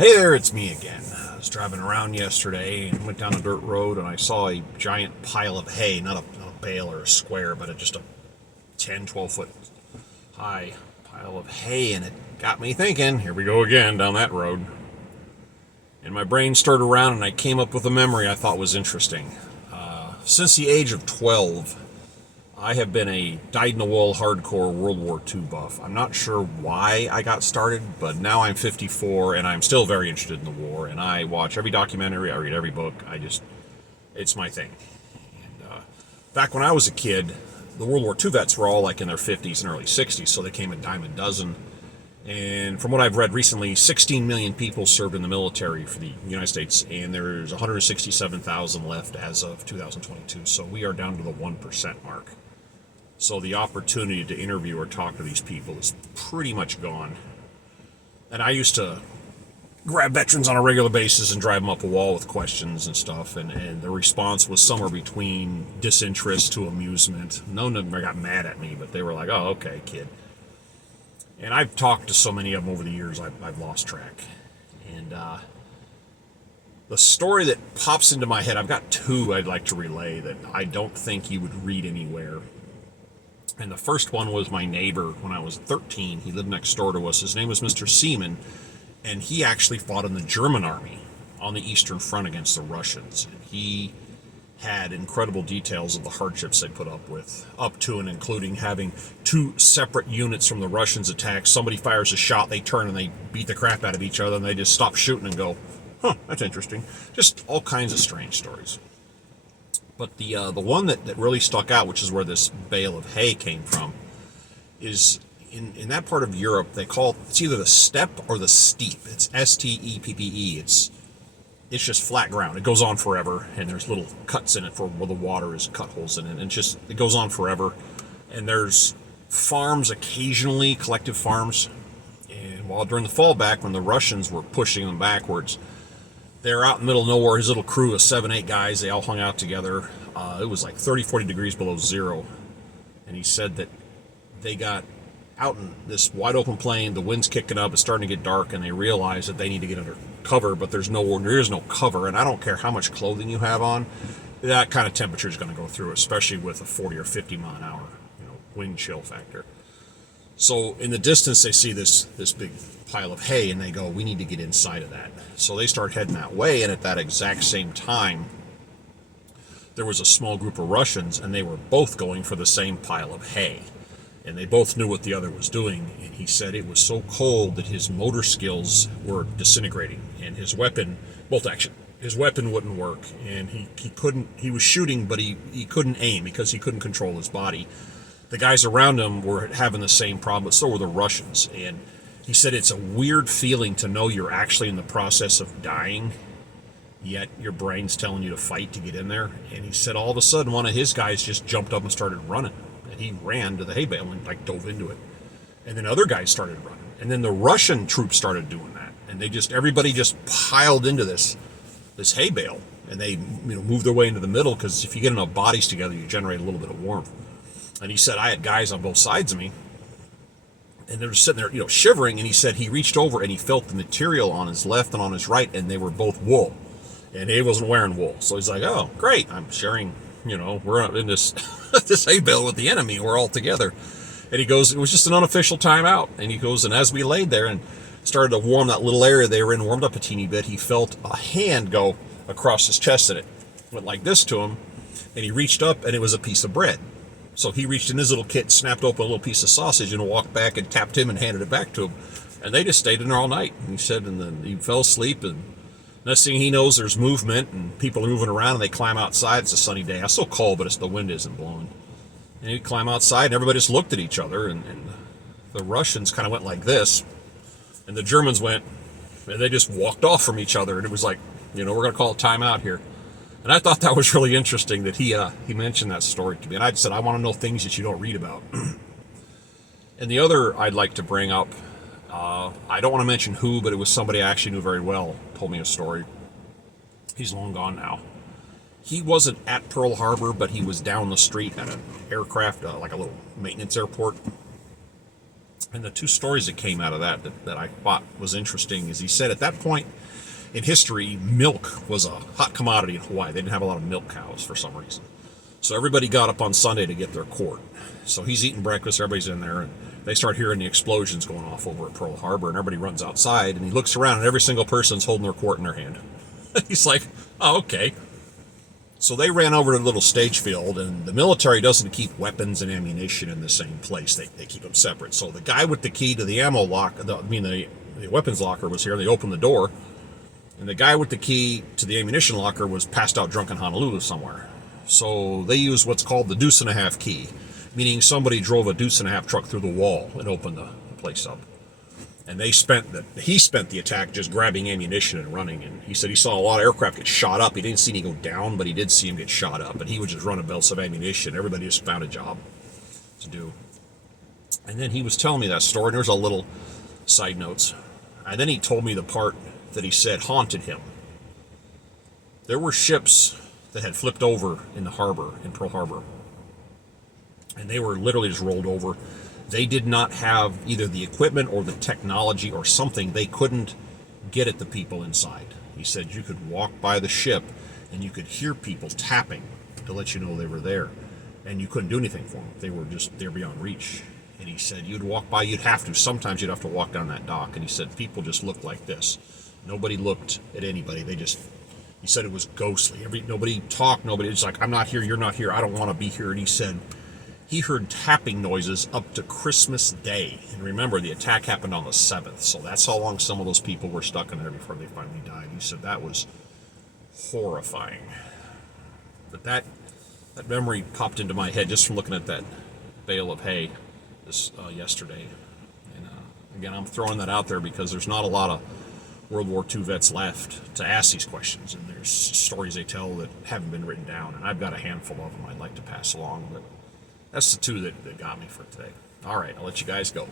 Hey there, it's me again. I was driving around yesterday and went down a dirt road and I saw a giant pile of hay, not a bale or a square, but just a 10, 12 foot high pile of hay, and it got me thinking, here we go again down that road. And my brain stirred around and I came up with a memory I thought was interesting. Since the age of 12, I have been a dyed-in-the-wool hardcore World War II buff. I'm not sure why I got started, but now I'm 54 and I'm still very interested in the war. And I watch every documentary, I read every book. It's my thing. And back when I was a kid, the World War II vets were all like in their 50s and early 60s, so they came a dime a dozen. And from what I've read recently, 16 million people served in the military for the United States, and there's 167,000 left as of 2022. So we are down to the 1% mark. So the opportunity to interview or talk to these people is pretty much gone. And I used to grab veterans on a regular basis and drive them up a wall with questions and stuff, and the response was somewhere between disinterest to amusement. No one ever got mad at me, but they were like, oh, okay, kid. And I've talked to so many of them over the years, I've lost track. And the story that pops into my head, I've got two I'd like to relay that I don't think you would read anywhere. And the first one was my neighbor when I was 13. He lived next door to us. His name was Mr. Seaman, and he actually fought in the German army on the Eastern Front against the Russians. And he had incredible details of the hardships they put up with, up to and including having two separate units from the Russians attack. Somebody fires a shot, they turn and they beat the crap out of each other, and they just stop shooting and go, huh, that's interesting. Just all kinds of strange stories. But the one that really stuck out, which is where this bale of hay came from, is in that part of Europe, they call it's either the steppe or the steep. It's Steppe. It's just flat ground. It goes on forever, and there's little cuts in it for where the water is, cut holes in it, and it goes on forever. And there's farms occasionally, collective farms. And while during the fallback, when the Russians were pushing them backwards, they're out in the middle of nowhere. His little crew of 7, 8 guys, they all hung out together. It was like 30, 40 degrees below zero. And he said that they got out in this wide open plain, the wind's kicking up, it's starting to get dark, and they realize that they need to get under cover, but there is no cover. And I don't care how much clothing you have on, that kind of temperature is going to go through, especially with a 40 or 50 mile an hour, wind chill factor. So in the distance, they see this big pile of hay, and they go, we need to get inside of that. So they start heading that way, and at that exact same time, there was a small group of Russians, and they were both going for the same pile of hay. And they both knew what the other was doing, and he said it was so cold that his motor skills were disintegrating, and his weapon, bolt action, his weapon wouldn't work, and he was shooting, but he couldn't aim because he couldn't control his body. The guys around him were having the same problem, but so were the Russians. And he said it's a weird feeling to know you're actually in the process of dying, yet your brain's telling you to fight to get in there. And he said all of a sudden one of his guys just jumped up and started running. And he ran to the hay bale and dove into it. And then other guys started running. And then the Russian troops started doing that. And everybody just piled into this hay bale. And they moved their way into the middle, because if you get enough bodies together, you generate a little bit of warmth. And he said, I had guys on both sides of me, and they were sitting there, shivering, and he said he reached over and he felt the material on his left and on his right, and they were both wool, and he wasn't wearing wool. So he's like, oh, great, I'm sharing, we're in this this hay bale with the enemy, we're all together. And he goes, it was just an unofficial timeout. And he goes, and as we laid there and started to warm that little area they were in, warmed up a teeny bit, he felt a hand go across his chest, and it went like this to him, and he reached up, and it was a piece of bread. So he reached in his little kit, snapped open a little piece of sausage, and walked back and tapped him and handed it back to him. And they just stayed in there all night. And he said, and then he fell asleep, and next thing he knows, there's movement, and people are moving around, and they climb outside. It's a sunny day. It's so cold, but the wind isn't blowing. And he'd climb outside, and everybody just looked at each other, and the Russians kind of went like this, and the Germans went, and they just walked off from each other, and it was like, we're going to call a timeout here. And I thought that was really interesting that he mentioned that story to me. And I said, I want to know things that you don't read about. And the other I'd like to bring up, I don't want to mention who, but it was somebody I actually knew very well, told me a story. He's long gone now. He wasn't at Pearl Harbor, but he was down the street at an aircraft, like a little maintenance airport. And the two stories that came out of that I thought was interesting is he said at that point in history, milk was a hot commodity in Hawaii. They didn't have a lot of milk cows for some reason. So everybody got up on Sunday to get their quart. So he's eating breakfast, everybody's in there, and they start hearing the explosions going off over at Pearl Harbor, and everybody runs outside, and he looks around, and every single person's holding their quart in their hand. He's like, oh, okay. So they ran over to the little stage field, and the military doesn't keep weapons and ammunition in the same place. They keep them separate. So the guy with the key to the ammo lock, the weapons locker was here. They opened the door, and the guy with the key to the ammunition locker was passed out drunk in Honolulu somewhere. So they used what's called the deuce and a half key, meaning somebody drove a deuce and a half truck through the wall and opened the place up. And he spent the attack just grabbing ammunition and running. And he said he saw a lot of aircraft get shot up. He didn't see any go down, but he did see him get shot up. And he would just run a belts of ammunition. Everybody just found a job to do. And then he was telling me that story. And there's a little side notes. And then he told me the part that he said haunted him. There were ships that had flipped over in the harbor, in Pearl Harbor. And they were literally just rolled over. They did not have either the equipment or the technology or something. They couldn't get at the people inside. He said you could walk by the ship and you could hear people tapping to let you know they were there. And you couldn't do anything for them. They were beyond reach. And he said you'd walk by, sometimes you'd have to walk down that dock. And he said people just looked like this. Nobody looked at anybody. He said it was ghostly. Nobody talked, nobody, it's like, I'm not here, you're not here, I don't want to be here. And he said he heard tapping noises up to Christmas Day. And remember, the attack happened on the 7th, so that's how long some of those people were stuck in there before they finally died. He said that was horrifying. But that memory popped into my head just from looking at that bale of hay yesterday. And again, I'm throwing that out there because there's not a lot of World War II vets left to ask these questions, and there's stories they tell that haven't been written down, and I've got a handful of them I'd like to pass along, but that's the two that got me for today. All right, I'll let you guys go.